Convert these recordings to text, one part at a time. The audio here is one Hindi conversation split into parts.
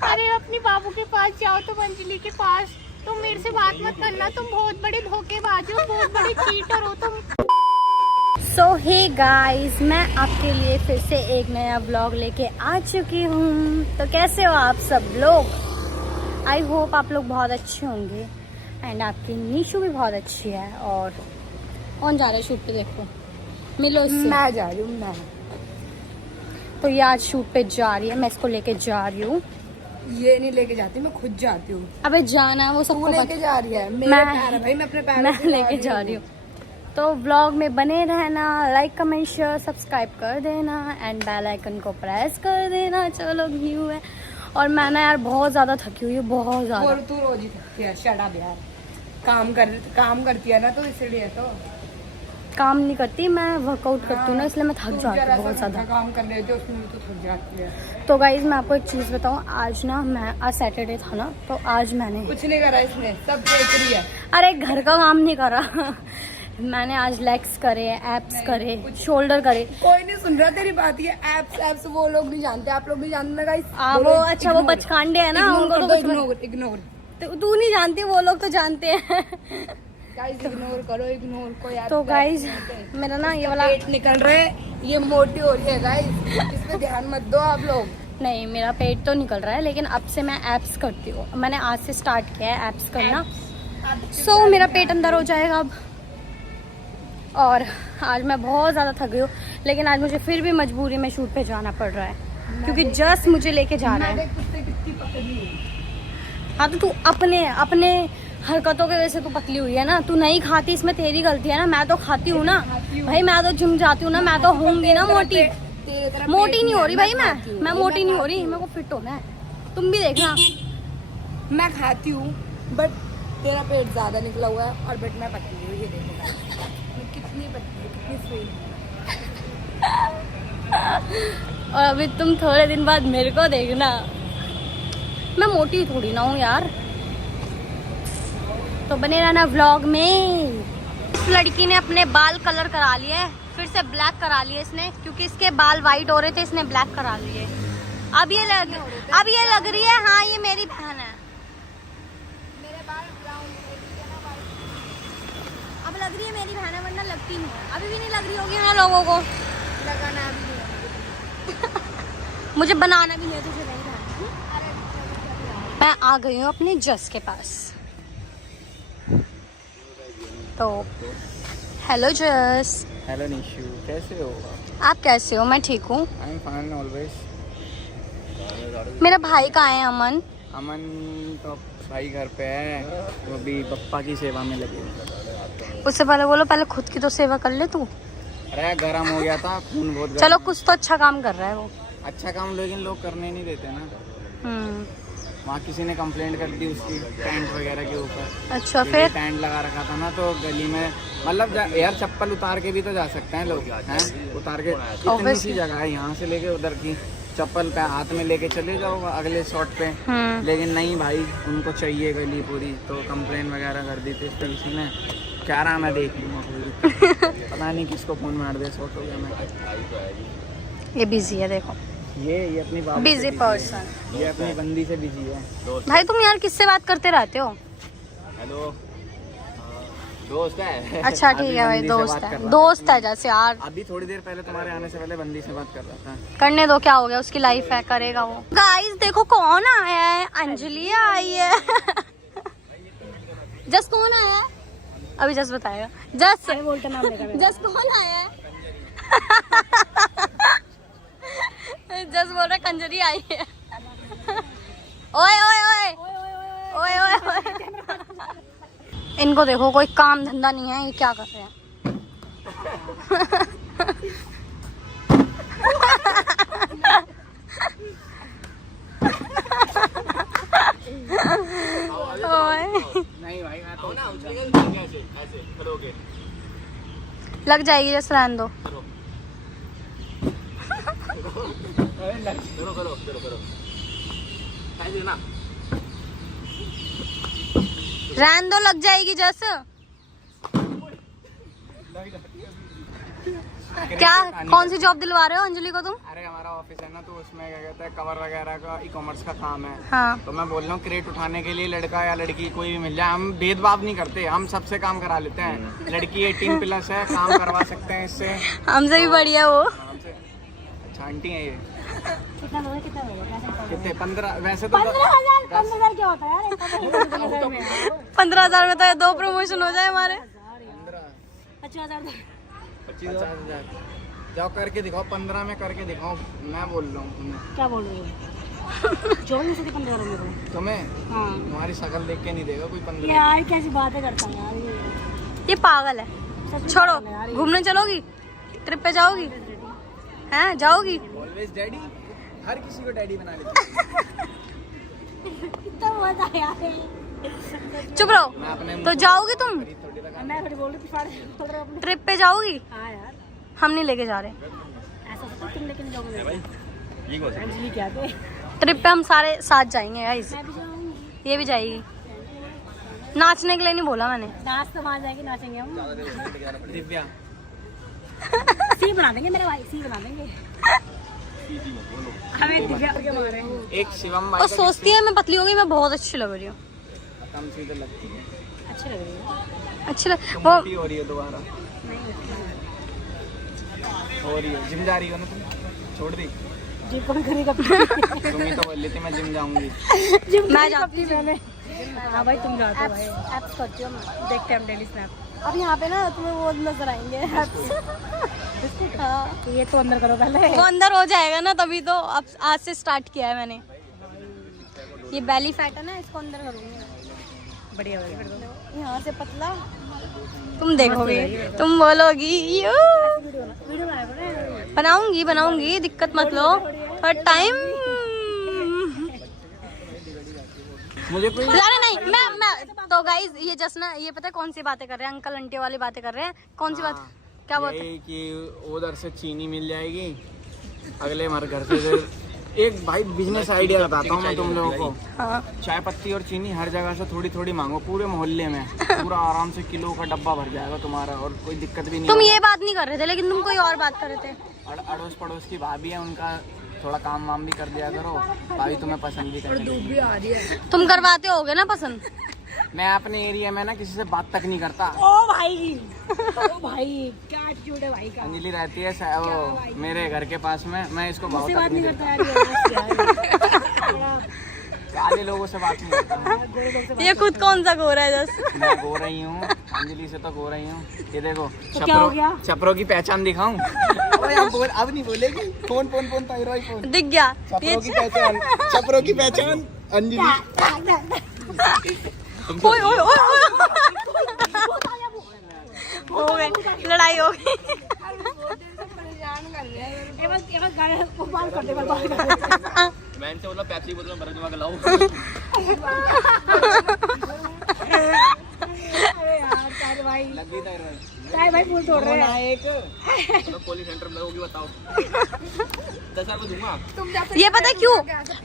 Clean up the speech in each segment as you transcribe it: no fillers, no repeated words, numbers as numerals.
अरे अपनी बाबू के पास जाओ, तुम अंजलि के पास, तुम मेरे से बात मत करना, तुम बहुत बड़े धोखेबाज हो, बहुत बड़े चीटर हो तुम। सो हे गाइस, मैं आपके लिए फिर से एक नया ब्लॉग लेके आ चुकी हूँ। तो कैसे हो आप सब लोग? आई होप आप लोग बहुत अच्छे होंगे एंड आपकी नीशू भी बहुत अच्छी है। और कौन जा रहा है शूट पे? देखो मिलो इससे। मैं जा रही हूँ। मैं तो ये आज शूट पे जा रही है, मैं इसको लेके जा रही हूँ। ये नहीं लेके जाती, मैं खुद जाती हूँ। अबे जाना है वो सबको लेके जा रही है। मेरे पैर है भाई, मैं अपने पैर मैं लेके जा रही हूँ। तो व्लॉग में बने रहना, लाइक कमेंट शेयर सब्सक्राइब कर देना एंड बेल आइकन को प्रेस कर देना। चलो व्यू है। और मैं ना यार बहुत ज्यादा थकी हुई हूँ, बहुत ज्यादा। तू रोज ही थकती है, शट अप यार। काम करती है ना, तो इसलिए तो काम नहीं करती, मैं वर्कआउट करती हूँ ना, इसलिए मैं थक जाती हूँ बहुत ज्यादा। काम कर लेते हो उसमें तो थक जाती है। तो गाइज मैं आपको एक चीज बताऊँ, आज ना आज सैटरडे था ना, तो आज मैंने कुछ नहीं करा इसने, सब देख रही है। अरे घर का काम नहीं करा मैंने आज लेग्स करे, एब्स करे, शोल्डर करे। कोई नहीं सुन रहा तेरी बात। ये एप्स वो लोग नहीं जानते, आप लोग नहीं जानते गाइस। वो अच्छा वो बचकांडे है ना, उनको तो इग्नोर। तू नहीं जानती, वो लोग तो जानते हैं गाइस इग्नोर करो, इग्नोर को यार। तो गाइस मेरा ना ये वाला पेट निकल रहे, ये मोटी हो रही है गाइस, इस पे ध्यान मत दो आप लोग। नहीं, मेरा पेट तो निकल रहा है, लेकिन अब से मैं एब्स करती हूँ। मैंने आज से स्टार्ट किया है एब्स करना। सो मेरा पेट अंदर हो जाएगा अब। और आज मैं बहुत ज़्यादा थक गई हूँ, लेकिन आज मुझे फिर भी मजबूरी में शूट पे जाना पड़ रहा है, क्योंकि जस्ट मुझे लेके जा रहा है। हाँ तो तू अपने हरकतों की वजह से तू पतली हुई है ना, तू नहीं खाती, इसमें तेरी गलती है ना। मैं तो खाती हूँ ना भाई, मैं तो जिम जाती हूँ ना, मैं तो होंगी ना मोटी। मोटी नहीं हो रही भाई, मैं मोटी नहीं हो रही, मेरे को फिट होना है। तुम भी देखना। मैं खाती हूँ बट तेरा पेट ज्यादा निकला हुआ है, और बट मैं पतली हूँ। ये देखो मैं कितनी पतली हूँ, कितनी स्वीट। और अभी तुम थोड़े दिन बाद मेरे को देखना, मैं मोटी थोड़ी ना हूँ यार। तो बने रहना व्लॉग में। इस लड़की ने अपने बाल कलर करा लिए, फिर से ब्लैक करा लिए इसने, क्योंकि इसके बाल वाइट हो रहे थे, इसने ब्लैक करा लिए। अब ये लग रही है, हाँ ये मेरी बहन है। मेरे बाल ब्राउन अब लग रही है मेरी बहन है, वरना लगती नहीं है। अभी भी नहीं लग रही होगी ना लोगों को। लगाना भी नहीं मुझे बनाना भी नहीं है तुझे मेरी बहन। मैं आ गई हूँ अपने जस के पास। तो हेलो जस। हेलो निशु, कैसे हो आप कैसे हो? मैं ठीक हूँ। I am fine always. मेरा भाई कहाँ है? अमन तो भाई घर पे है, वो अभी पप्पा की सेवा में लगे हैं। उससे पहले बोलो, पहले खुद की तो सेवा कर ले तू। अरे गर्म हो गया था, खून बहुत गर्म चलो है। कुछ तो अच्छा काम कर रहा है वो। अच्छा काम, लेकिन लोग करने नहीं देते ना। वहाँ किसी ने कंप्लेंट कर दी उसकी टेंट वगैरह के ऊपर। अच्छा फिर? टेंट लगा रखा था ना, तो गली में मतलब यार चप्पल उतार के भी तो जा सकते हैं लोग, हैं उतार के। इतनी सी जगह है, यहाँ से लेके उधर की चप्पल पे हाथ में लेके चले जाओ अगले शॉट पे। लेकिन नहीं भाई, उनको चाहिए गली पूरी, तो कंप्लेंट वगैरह कर दी थी इस पर किसी ने। क्या रहा, मैं देख लूँगा पूरी पता नहीं किसको फोन मार दे, शॉट हो गया मैं। ये बिजी है देखो, ये अपनी बिजी पर्सन। ये अपनी बंदी से बिजी है। भाई तुम यार किससे बात करते रहते हो? हेलो, दोस्त है। अच्छा ठीक है भाई, दोस्त है जैसे यार। अभी थोड़ी देर पहले तुम्हारे आने से पहले बंदी से बात कर रहा था। करने दो, क्या हो गया, उसकी लाइफ है, करेगा वो। गाइस देखो कौन आया है, अंजलि आई है जस कौन आया है? अभी जस बताएगा। जस बोलते नाम जस कौन आया है जस बोल रहा कंजरी आई है ओए ओए ओए ओए ओए ओए। इनको देखो, कोई काम धंधा नहीं है, ये क्या कर रहे हैं नहीं भाई, मैं तो ना ऐसे करोगे। लग जाएगी, जैसे रहने दो। करो ना, रहने दो, लग जाएगी जैसे। क्या कौन सी जॉब दिलवा रहे हो अंजलि को तुम? अरे हमारा ऑफिस है ना, तो उसमें क्या कहते हैं कवर वगैरह का ई कॉमर्स का काम है। हाँ। तो मैं बोल रहा हूँ क्रेट उठाने के लिए लड़का या लड़की कोई भी मिल जाए, हम भेदभाव नहीं करते, हम सबसे काम करा लेते हैं। लड़की 18+ है, काम करवा सकते हैं इससे, हमसे भी बढ़िया वो। हमसे। अच्छा आंटी है ये। कितने 15? वैसे तो 15,000 क्या होता है यार? 15,000 में तो 2 प्रमोशन हो जाए हमारे। 50,000 50,000 जाओ करके दिखाओ, 15 में करके दिखाओ। मैं बोल रहा हूँ तुम्हें। क्या बोल रहे हो? 24,15 में तुम्हें हाँ। तुम्हारी शक्ल देख के नहीं देगा कोई 15। यार कैसी बातें करता है यार ये पागल है। छोड़ो, घूमने चलोगी? ट्रिप पे जाओगी? हैं जाओगी? ऑलवेज डैडी, हर किसी को डैडी बना लेते हैं। कितना मजा आया है। चुप रहो। मैं अपने तो जाओगी तुम? मैं थोड़ी बोल रही हूँ ट्रिप पे जाओगी? हाँ यार हम नहीं लेके जा रहे। ऐसा सोचो तुम लेकिन जाओगे। अंजलि क्या थे? ट्रिप पे हम सारे साथ जाएंगे गाइस। मैं भी जाऊंगी। ये भी जाएगी। नाचने के लिए नहीं बोला मैंने। नाच तो वहाँ जाएंगे, नाचेंगे हम। दिव्या सी बना देंगे मेरे भाई, सी बना देंगे। हमें दिव्या के मारे एक शिवम भाई और सोचती है मैं पतली हो गई, मैं बहुत अच्छी लग रही हूँ। कम सीधे लगती है, अच्छी लग रही है। अच्छी लग तो वो मोटी हो रही है दोबारा। हो रही है, जिम जा रही हो ना तुम? छोड़ दी? जिम कौन करेगा? तुम ही तो बोल रही थी मैं जिम जाऊंगी। मैं जाती हूँ। हाँ भाई तुम जाते हो भाई। एप्स करती हो, देखते हैं हम डेली स्नैप। अब यहाँ पे ना तुम्हें वो नजर आएंगे। हाँ। ये तो अंदर करो पहले। वो अंदर हो जाएगा ना, तभी तो अब आज से स्टार्ट किया है मैंने। ये बेली फैट है ना, इसको अंदर करूंगी। बढ़िया बढ़िया फिर तो। यहाँ से पतला तुम देखोगे, तुम बोलोगी यू। वीडियो बनाया बनाऊंगी बनाऊंगी, दिक्कत मत लो, पर टाइम। मुझे कोई अरे नहीं, मैं तो गाइस ये जस्ट ना, ये पता है कौन सी बातें कर रहे हैं? अंकल आंटी वाली बातें कर रहे हैं। कौन सी बात? क्या बात? यही कि उधर से चीनी मिल जाएगी, अगले हमारे घर से। एक भाई बिजनेस आइडिया बताता हूँ मैं तुम लोगों को। हाँ। चाय पत्ती और चीनी हर जगह से थोड़ी थोड़ी मांगो, पूरे मोहल्ले में पूरा आराम से किलो का डब्बा भर जाएगा तुम्हारा, और कोई दिक्कत भी नहीं तुम होगा। ये बात नहीं कर रहे थे, लेकिन तुम कोई और बात कर रहे थे। अड़ोस पड़ोस की भाभी है, उनका थोड़ा काम वाम भी कर दिया करो, भाभी तुम्हें पसंद भी करती है। तुम करवाते होगे ना पसंद। मैं अपने एरिया में ना किसी से बात तक नहीं करता। ओ भाई क्या एटीट्यूड है भाई का। अंजलि रहती है वो मेरे घर के पास में, मैं इसको बहुत बात तक नहीं नहीं करता देता। यार। काले लोगों से बात नहीं करता। ये खुद कौन सा गोरा है जस्ट? मैं गो रही हूँ, अंजलि से तो गो रही हूँ। ये देखो तो क्या हो गया? छपरों की पहचान दिखाऊं? अब नहीं बोलेगी। Phone phone phone thyroid phone. दिख गया। छपरों की पहचान, छपरों की पहचान अंजलि। ओए ओए ओए हो गई लड़ाई हो गई। मैं इनसे बोला पेप्सी बोतल में बर्फ जमा कर लाऊं। लगी थायराइड। भाई फूल तोड़ रहे हैं। एक तो कोली सेंटर में होगी, बताओ। 10,000 में दूंगा। ये पता है क्यों?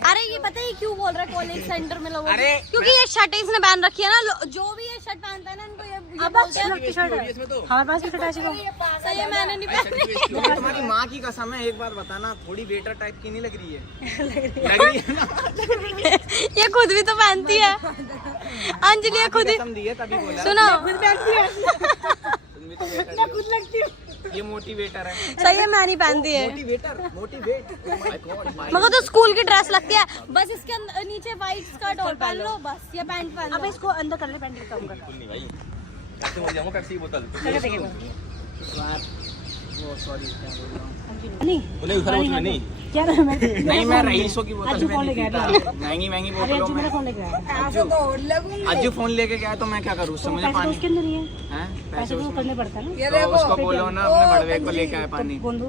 अरे ये पता है क्यों बोल रहा है कॉलेज सेंटर में लोगों? अरे क्योंकि ये शर्ट इसने पहन रखी है ना, जो भी ये शर्ट पहनता है ना इनको ये बोलते हैं। इसमें तो हमारे पास भी छोटा सी सही है, मैंने नहीं पहनी। तुम्हारी माँ की कसम है, एक बात बताना, थोड़ी वेटर टाइप की नहीं लग रही है? लग रही है ना? ये खुद भी तो पहनती है अंजलि, ये खुद ही। कसम दी है तभी बोला। सुनो, तुम भी तो वेटर मैं खुद लगती हूँ। ये मोटिवेटर है। सही है, मैं नहीं पहनती है। Motivator motivate. मगर तो स्कूल की ड्रेस लगती है, बस इसके अंदर नीचे व्हाइट स्कर्ट और पहन लो बस, या पैंट पहन अब लो। इसको अंदर कर ले, पैंट का काम कर। पेप्सी बोतल। वो सॉरी क्या बोल रहा हूँ? नहीं क्या नाम है? नहीं, मैं रईसों की बोतल अज्जू में फोन नहीं लेके आया पीता। महंगी महंगी अरे बोतलों अज्जू में। मेरा फोन लेके आया। अज्जू फोन लेके गया तो मैं क्या करूँ उससे? मुझे पैसे तो पानी उसके अंदर ही है। हैं? पैसे पैसे तो उसमें। करने पड़ता है ना। तो उसको बोलो ना अपने बड़वे को लेके आए पानी। कौन दो?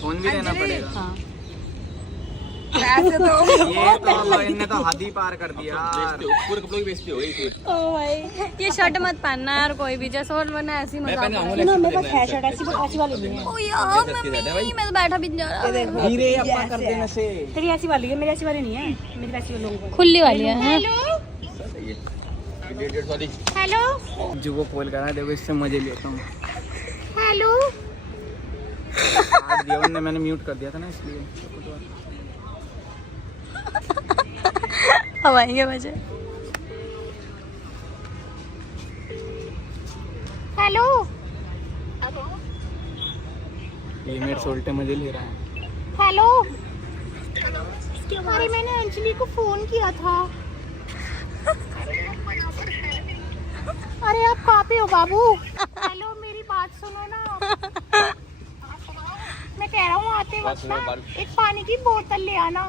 फोन भी देना पड़ेगा। हाँ ये तो इनने तो हद ही पार कर दिया यार। पूरे कपड़ों की बेइज्जती हो गई। ओ भाई ये शर्ट मत पहनना यार, कोई भी जैसा और वरना ऐसी मजाक। ना मेरे पास है शर्ट, ऐसी वाली नहीं है। ओ यार मम्मी, मैं तो बैठा भी नहीं जा रहा। धीरे अपना कर देने से। तेरी ऐसी वाली है, मेरी ऐसी वाली नहीं है। मेरी ऐसी वाली लोगों को खुली वाली है। हेलो जो वो कॉल करा, देखो इससे मजे लेता हूँ। हेलो काट दिया उन्होंने, मैंने म्यूट कर दिया था ना इसलिए। अब आएंगे मजे। हेलो ये मेरे सोल्टे मजे ले रहा है। हेलो, अरे मैंने अंजलि को फोन किया था। अरे आप कहाँ पे हो बाबू? हेलो मेरी बात सुनो ना। मैं कह रहा हूँ आते वक्त ना एक पानी की बोतल ले आना,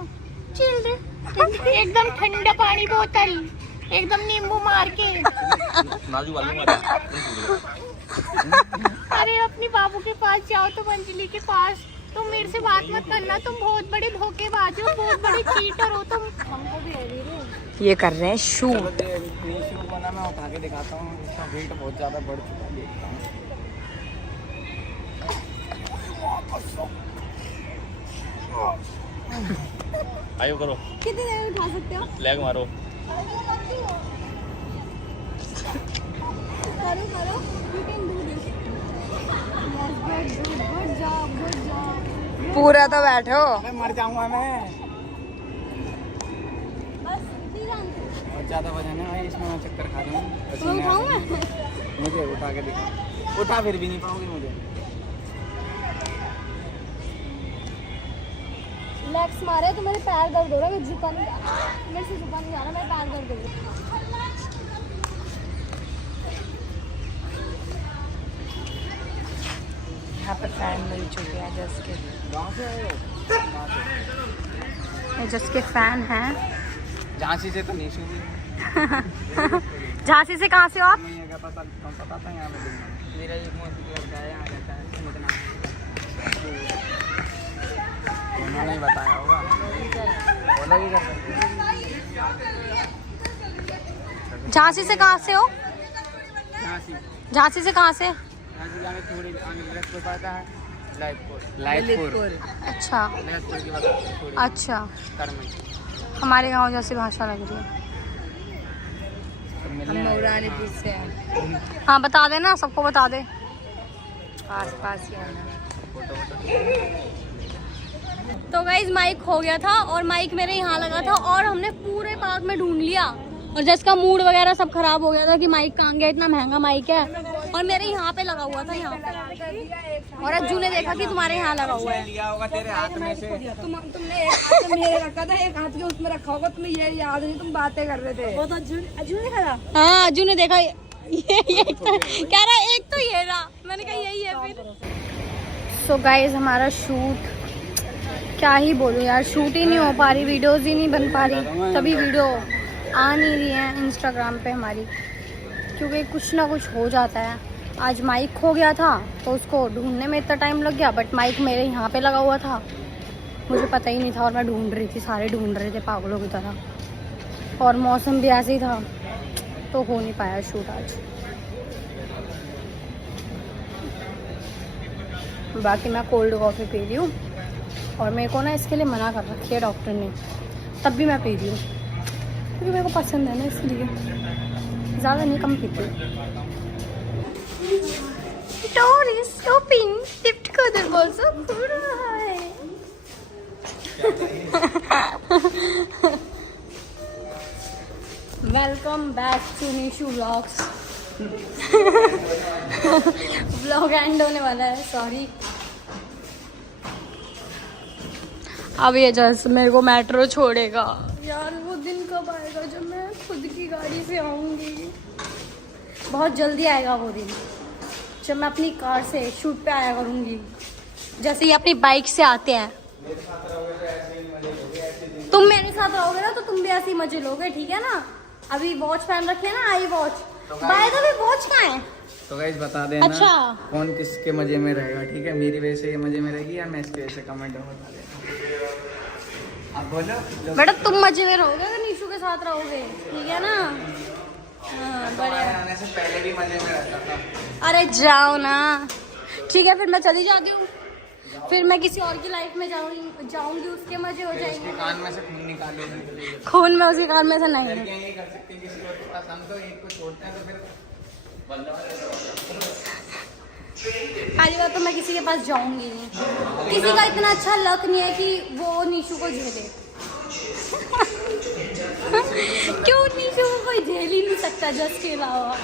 चिल्ड, एकदम ठंडा पानी बोतल, एकदम नींबू मार के। अरे अपनी बाबू के पास जाओ तुम, अंजलि के पास। तुम मेरे से बात मत करना, तुम बहुत बड़े धोखेबाज हो, बहुत बड़े चीटर हो तुम। हमको भी है ये कर रहे हैं शूट। शूट बना, मैं उठा के दिखाता हूँ, इसका वेट बहुत ज्यादा बढ़ चुका है, देखता हूँ। आयो करो, कितनी देर में उठा सकते हो? लेग मारो। करो करो, you can do this. Yes, good job, good job. पूरा तो बैठो। मैं मर जाऊंगा मैं, बस इतनी जानते हो? बहुत ज्यादा वजन है भाई इसमें, मैं चक्कर खा रहा हूँ। तुम्हें उठाऊं मैं? मुझे उठा के दिखा, उठा फिर भी नहीं पाओगे मुझे। लेग्स मारे तो मेरे पैर दर्द हो रहा है, झुका नहीं जा रहा, मेरे से झुका नहीं जा रहा, मेरे पैर दर्द हो रहा है। यहाँ पर फैन मिल चुके हैं जस के। गाँव से आए हो? ये जस के फैन हैं। झांसी से तो नहीं सुनी। झांसी से कहाँ से हो आप? पता था यहाँ पे मेरा एक मौसी लड़का है, यहाँ रहता है, मुझे नाम उन्होंने ही बताया होगा, बोला भी कर झांसी से कहाँ से हो? झांसी, झांसी से कहाँ से? झांसी जाने थोड़ी ललितपुर पड़ता है, लाइटपुर। अच्छा ललितपुर की बात थोड़ी अच्छा, करमन। हमारे गांव जैसी भाषा लग रही है। मौरानीपुर से हैं। हाँ बता देना, सबको बता दे, पास पास ही है ना। तो गाइस माइक खो गया था और माइक मेरे यहाँ लगा था और हमने पूरे पार्क में ढूंढ लिया और जिसका मूड वगैरह सब खराब हो गया था कि माइक कहाँ गया, इतना महंगा माइक है और मेरे यहाँ पे लगा हुआ था, यहाँ पे। और अज्जू ने देखा कि तुम्हारे यहाँ लगा हुआ है। लिया होगा तेरे हाथ में से। तुमने एक हाथ में मेरे रखा था, एक हाथ के उसमें रखा होगा, तुम्हें ये याद नहीं, तुम बातें कर रहे थे। वो तो अज्जू ने देखा था। हाँ अज्जू ने देखा, ये कह रहा एक तो ये रहा, मैंने कहा यही है फिर। सो गाइस हमारा शूट, क्या ही बोलूँ यार, शूट ही नहीं हो पा रही, वीडियोस ही नहीं बन पा रही, तभी वीडियो आ नहीं रही है इंस्टाग्राम पे हमारी, क्योंकि कुछ ना कुछ हो जाता है। आज माइक खो गया था तो उसको ढूंढने में इतना टाइम लग गया, बट माइक मेरे यहाँ पे लगा हुआ था, मुझे पता ही नहीं था और मैं ढूंढ रही थी, सारे ढूंढ रहे थे पागलों की तरह, और मौसम भी ऐसे ही था तो हो नहीं पाया शूट आज। बाकी मैं कोल्ड कॉफ़ी पी रही हूँ और मेरे को ना इसके लिए मना कर रखी है डॉक्टर ने, तब भी मैं पी रही हूँ क्योंकि मेरे को पसंद है ना, इसलिए ज़्यादा नहीं, कम पीती हूँ। डोर इज ओपन, लिफ्ट का दरवाजा खुल रहा है। Welcome back to Nishu vlogs. Vlog end होने वाला है, सॉरी। अब ये जस्ट मेरे को मेट्रो छोड़ेगा यार, वो दिन कब आएगा जब मैं खुद की गाड़ी से आऊँगी? बहुत जल्दी आएगा वो दिन जब मैं अपनी कार से शूट पे आया करूँगी, जैसे ये अपनी बाइक से आते हैं। तुम मेरे साथ रहोगे ना तो तुम भी ऐसे ही मजे लोगे, ठीक है ना? अभी वॉच पहन रखे ना, I watch. By the way watch कहाँ है? तो गाइस बता देना अच्छा, कौन किसके मजे में रहेगा, ठीक है? मेरी वजह से ये मजे में रहेगी या मैं इसकी वजह से? कमेंट में बता देना। अब बोलो बेटा तुम मजे में रहोगे अगर निशु के साथ रहोगे, ठीक है ना? हाँ बढ़िया। आने से पहले भी मजे में रहता था। अरे जाओ ना, ठीक है फिर मैं चली जाती हूँ, फिर मैं किसी और की लाइफ में जाऊंगी, उसके मजे हो जाएंगे। कान में से खून निकालोगे? खून में उसके कान में से नहीं है। लड़कियां यही कर सकती हैं, किसी को पसंद तो एक को छोड़ते हैं तो फिर पहली बार तो मैं किसी के पास जाऊंगी नहीं, किसी का इतना अच्छा लक नहीं है कि वो निशु को झेले। क्यों निशु को कोई झेल ही नहीं सकता जस के अलावा,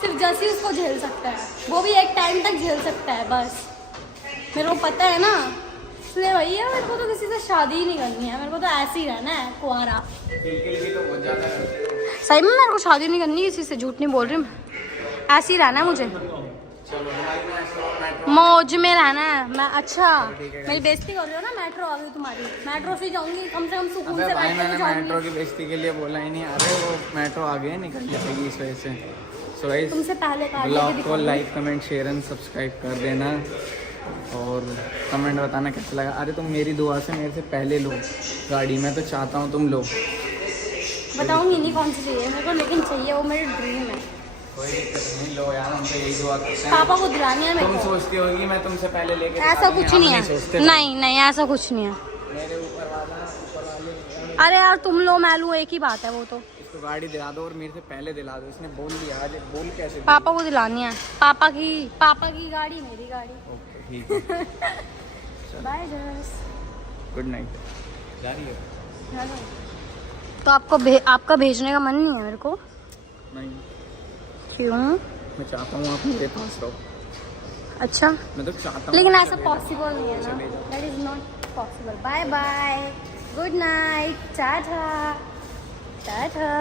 सिर्फ जस ही उसको झेल सकता है, वो भी एक टाइम तक झेल सकता है बस, मेरे को पता है ना। इसलिए भैया मेरे को तो किसी से शादी ही नहीं करनी है, मेरे को तो ऐसे ही रहना है कुआरा। सही में मेरे को शादी नहीं करनी किसी से, झूठ नहीं बोल रही मैं, ऐसे ही रहना है मुझे, मौज में रहना है मैं। अच्छा मेरी बेइज्जती कर रही हो ना, मेट्रो आ गई तुम्हारी, मेट्रो से जाऊंगी कम से कम सुकून से भाई बैठ के मैंने जाऊंगी। मेट्रो की बेइज्जती के लिए बोला ही नहीं, अरे वो मेट्रो आ गई निकल जाएगी इस वजह से। सो गाइस तुमसे पहले ब्लॉग को like comment share and subscribe कर देना और कमेंट बताना कैसा लगा। अरे तुम मेरी दुआ से मेरे से पहले लो गाड़ी, मैं तो चाहता हूँ तुम लो। बताऊंगी नहीं कौन सी चाहिए मेरे को, लेकिन चाहिए, वो मेरी ड्रीम है। कोई दिक्कत नहीं, लो यार, हम तो यही दुआ करते हैं। पापा को दिलानी है मेरे तुम को। सोचती होगी मैं तुमसे पहले लेके ऐसा कुछ नहीं है, सोचते नहीं नहीं ऐसा कुछ नहीं है। मेरे ऊपर वाले अरे यार तुम लो मैं लूँ एक ही बात है वो तो। इसको गाड़ी दिला दो और मेरे से पहले दिला दो, इसने बोल दिया, आज बोल कैसे दिया? पापा को दिलानी है, पापा की गाड़ी मेरी गाड़ी। ओके ठीक है, बाय जस, गुड नाइट। जा रही है? तो आपका भेजने का मन नहीं है मेरे को? नहीं, क्यों? मैं चाहता हूँ आप मेरे पास रहो। अच्छा मैं तो चाहता हूँ, लेकिन ऐसा चले जाओ। पॉसिबल नहीं है ना, चले जाओ। That is not possible. Bye bye, good night, टाटा टाटा।